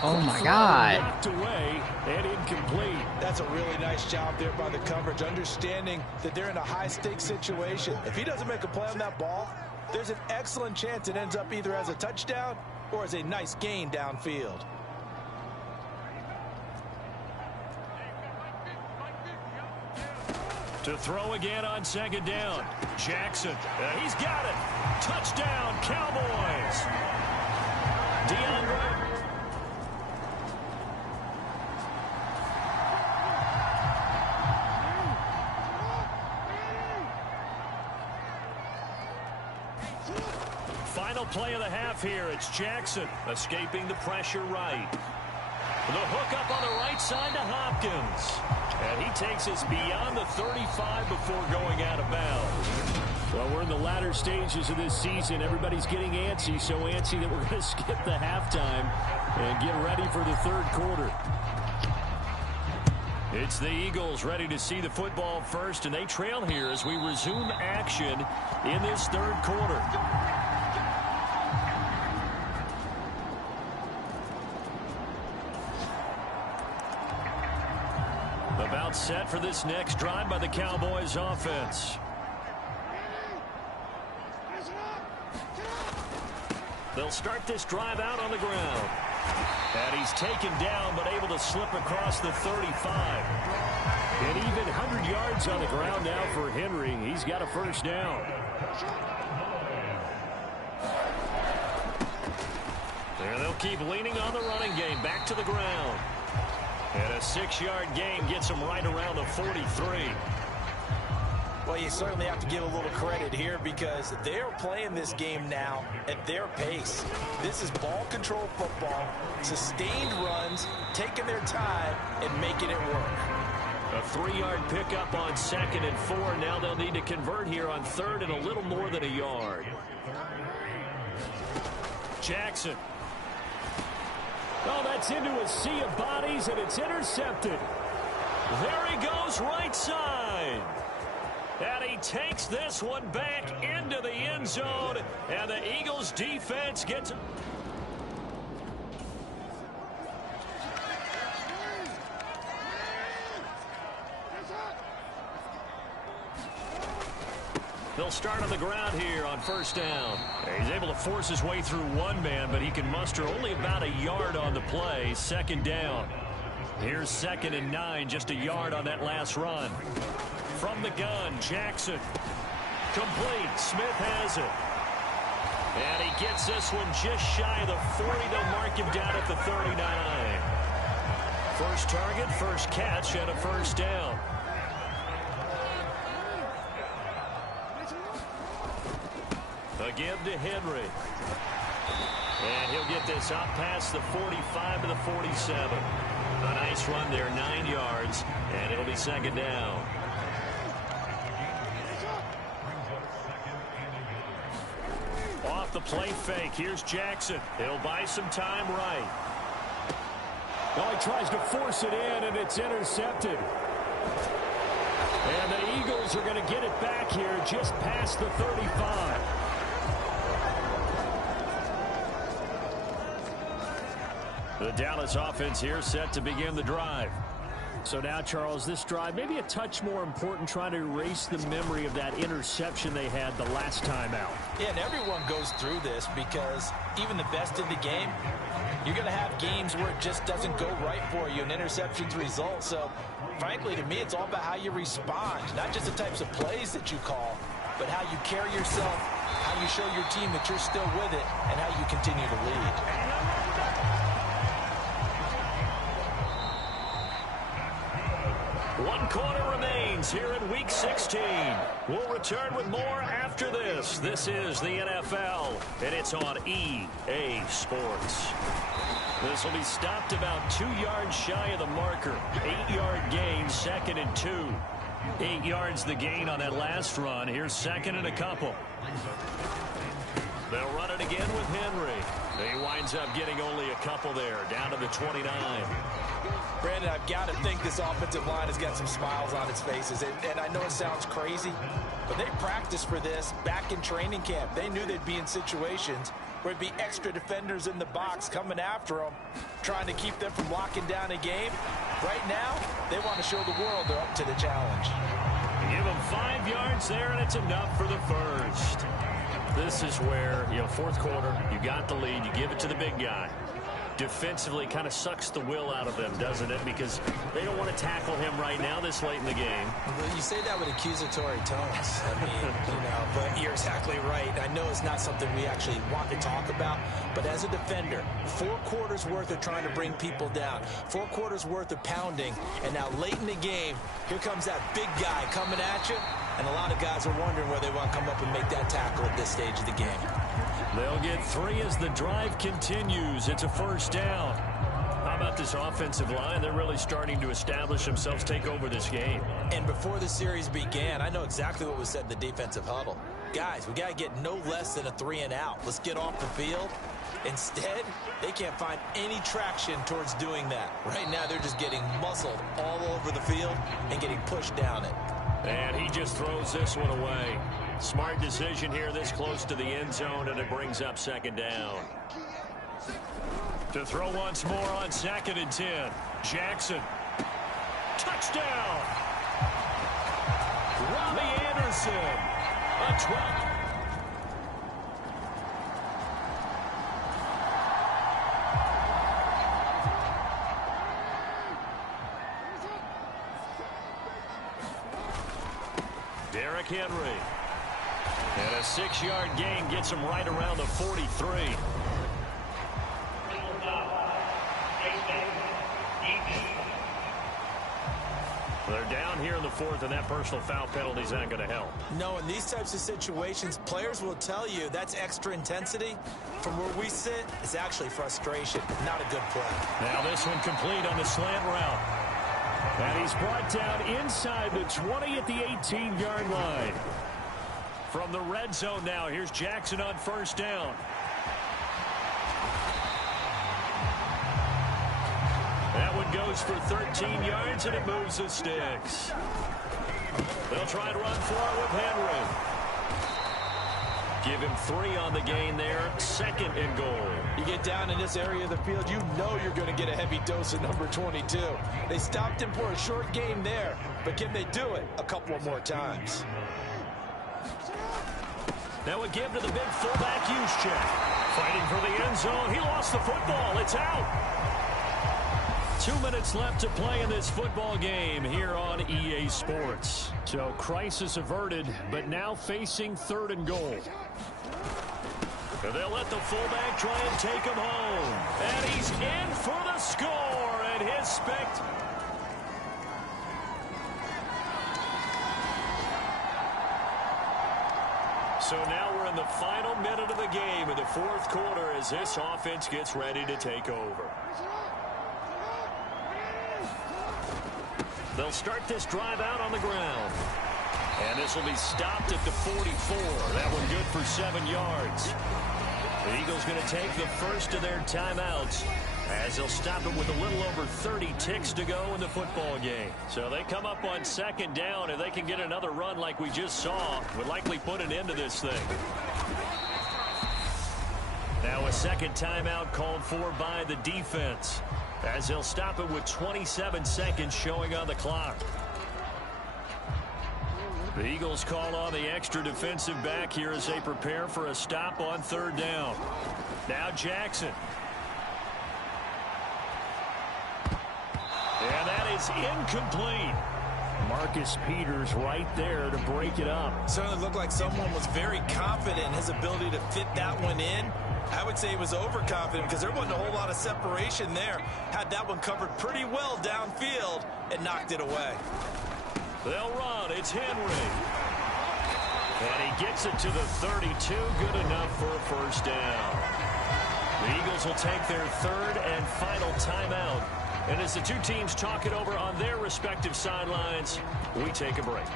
Oh my God. Knocked away and incomplete. That's a really nice job there by the coverage, understanding that they're in a high-stakes situation. If he doesn't make a play on that ball, there's an excellent chance it ends up either as a touchdown or as a nice gain downfield. To throw again on 2nd down. Jackson. He's got it. Touchdown, Cowboys. DeAndre. Final play of the half here. It's Jackson escaping the pressure right. The hook up on the right side to Hopkins. And he takes us beyond the 35 before going out of bounds. Well, we're in the latter stages of this season. Everybody's getting antsy, so antsy that we're going to skip the halftime and get ready for the 3rd quarter. It's the Eagles ready to see the football first, and they trail here as we resume action in this 3rd quarter. About set for this next drive by the Cowboys offense. They'll start this drive out on the ground. And he's taken down but able to slip across the 35. And even 100 yards on the ground now for Henry. He's got a first down. There they'll keep leaning on the running game. Back to the ground. And a 6-yard gain gets him right around the 43. Well, you certainly have to give a little credit here because they're playing this game now at their pace. This is ball control football, sustained runs, taking their time, and making it work. A 3-yard pickup on 2nd and 4. Now they'll need to convert here on 3rd and a little more than a yard. Jackson. Oh, that's into a sea of bodies, and it's intercepted. There he goes, right side. And he takes this one back into the end zone, and the Eagles defense gets... They'll start on the ground here on first down. He's able to force his way through one man, but he can muster only about a yard on the play. 2nd down. Here's 2nd and 9, just a yard on that last run. From the gun, Jackson. Complete. Smith has it. And he gets this one just shy of the 40. They'll mark him down at the 39. First target, first catch, and a first down. A give to Henry. And he'll get this up past the 45 to the 47. A nice run there, 9 yards, and it'll be 2nd down. Off the the play fake. Here's Jackson. He'll buy some time right. Well, he tries to force it in, and it's intercepted. And the Eagles are going to get it back here just past the 35. The Dallas offense here set to begin the drive. So now, Charles, this drive maybe a touch more important, trying to erase the memory of that interception they had the last time out. Yeah, and everyone goes through this because even the best in the game, you're going to have games where it just doesn't go right for you and interceptions result. So, frankly, to me, it's all about how you respond, not just the types of plays that you call, but how you carry yourself, how you show your team that you're still with it, and how you continue to lead. One quarter remains here in Week 16. We'll return with more after this. This is the NFL, and it's on EA Sports. This will be stopped about 2 yards shy of the marker. 8-yard gain, 2nd and 2. 8 yards the gain on that last run. Here's 2nd and a couple. They'll run it again with Henry. He winds up getting only a couple there, down to the 29. Brandon, I've got to think this offensive line has got some smiles on its faces. And I know it sounds crazy, but they practiced for this back in training camp. They knew they'd be in situations where it'd be extra defenders in the box coming after them, trying to keep them from locking down a game. Right now, they want to show the world they're up to the challenge. Give them 5 yards there, and it's enough for the first. This is where, fourth quarter, you got the lead, you give it to the big guy. Defensively kind of sucks the will out of them, doesn't it? Because they don't want to tackle him right now this late in the game. Well, you say that with accusatory tones. I mean, but you're exactly right. I know it's not something we actually want to talk about, but as a defender, 4 quarters worth of trying to bring people down, 4 quarters worth of pounding, and now late in the game, here comes that big guy coming at you, and a lot of guys are wondering where they want to come up and make that tackle at this stage of the game. They'll get 3 as the drive continues. It's a first down. How about this offensive line? They're really starting to establish themselves, take over this game. And before the series began, I know exactly what was said in the defensive huddle. Guys, we got to get no less than a 3 and out. Let's get off the field. Instead, they can't find any traction towards doing that. Right now, they're just getting muscled all over the field and getting pushed down it. And he just throws this one away. Smart decision here this close to the end zone, and it brings up 2nd down. To throw once more on 2nd and 10. Jackson. Touchdown! Robbie Anderson. A 12. Derrick Henry. And a 6-yard gain gets him right around the 43. They're down here in the 4th, and that personal foul penalty is not going to help. No, in these types of situations, players will tell you that's extra intensity. From where we sit, it's actually frustration, not a good play. Now this one complete on the slant route. And he's brought down inside the 20 at the 18-yard line. From the red zone now, here's Jackson on first down. That one goes for 13 yards, and it moves the sticks. They'll try and run for it with Henry. Give him 3 on the gain there, 2nd and goal. You get down in this area of the field, you know you're going to get a heavy dose of number 22. They stopped him for a short game there, but can they do it a couple more times? Now a give to the big fullback Juszczyk. Fighting for the end zone. He lost the football. It's out. 2 minutes left to play in this football game here on EA Sports. So crisis averted, but now facing 3rd and goal. And they'll let the fullback try and take him home. And he's in for the score. And his So now we're in the final minute of the game in the 4th quarter as this offense gets ready to take over. They'll start this drive out on the ground. And this will be stopped at the 44. That one good for 7 yards. The Eagles going to take the first of their timeouts as they'll stop it with a little over 30 ticks to go in the football game. So they come up on second down. If they can get another run like we just saw, would likely put an end to this thing. Now a second timeout called for by the defense as they'll stop it with 27 seconds showing on the clock. The Eagles call on the extra defensive back here as they prepare for a stop on third down. Now Jackson. And that is incomplete. Marcus Peters right there to break it up. Certainly looked like someone was very confident in his ability to fit that one in. I would say he was overconfident because there wasn't a whole lot of separation there. Had that one covered pretty well downfield and knocked it away. They'll run. It's Henry. And he gets it to the 32. Good enough for a first down. The Eagles will take their third and final timeout. And as the two teams talk it over on their respective sidelines, we take a break.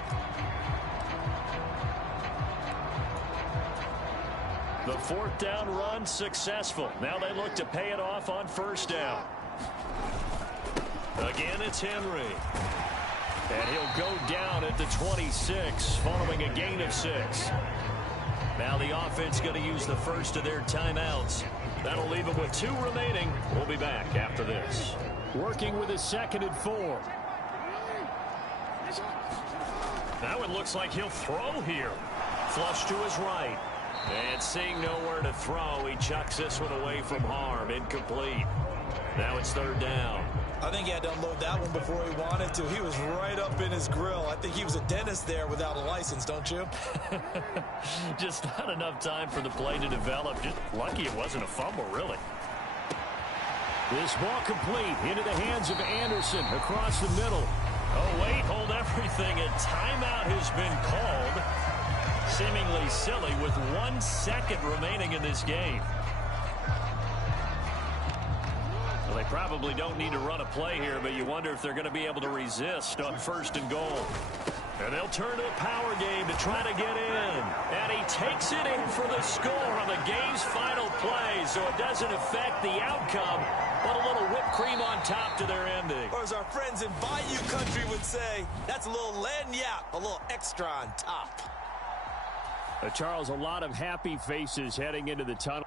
The fourth down run successful. Now they look to pay it off on first down. Again, it's Henry. And he'll go down at the 26 following a gain of 6. Now the offense going to use the first of their timeouts. That'll leave them with 2 remaining. We'll be back after this. Working with a 2nd and 4. That one looks like he'll throw here. Flush to his right. And seeing nowhere to throw, he chucks this one away from harm. Incomplete. Now it's third down. I think he had to unload that one before he wanted to. He was right up in his grill. I think he was a dentist there without a license, don't you? Just not enough time for the play to develop. Just lucky it wasn't a fumble, really. This ball complete into the hands of Anderson across the middle. Oh, wait, hold everything. A timeout has been called. Seemingly silly with 1 second remaining in this game. Well, they probably don't need to run a play here, but you wonder if they're going to be able to resist on 1st and goal. And they'll turn to a power game to try to get in. And he takes it in for the score on the game's final play, so it doesn't affect the outcome, but a little whipped cream on top to their ending. Or as our friends in Bayou Country would say, that's a little lagniappe, a little extra on top. Charles, a lot of happy faces heading into the tunnel.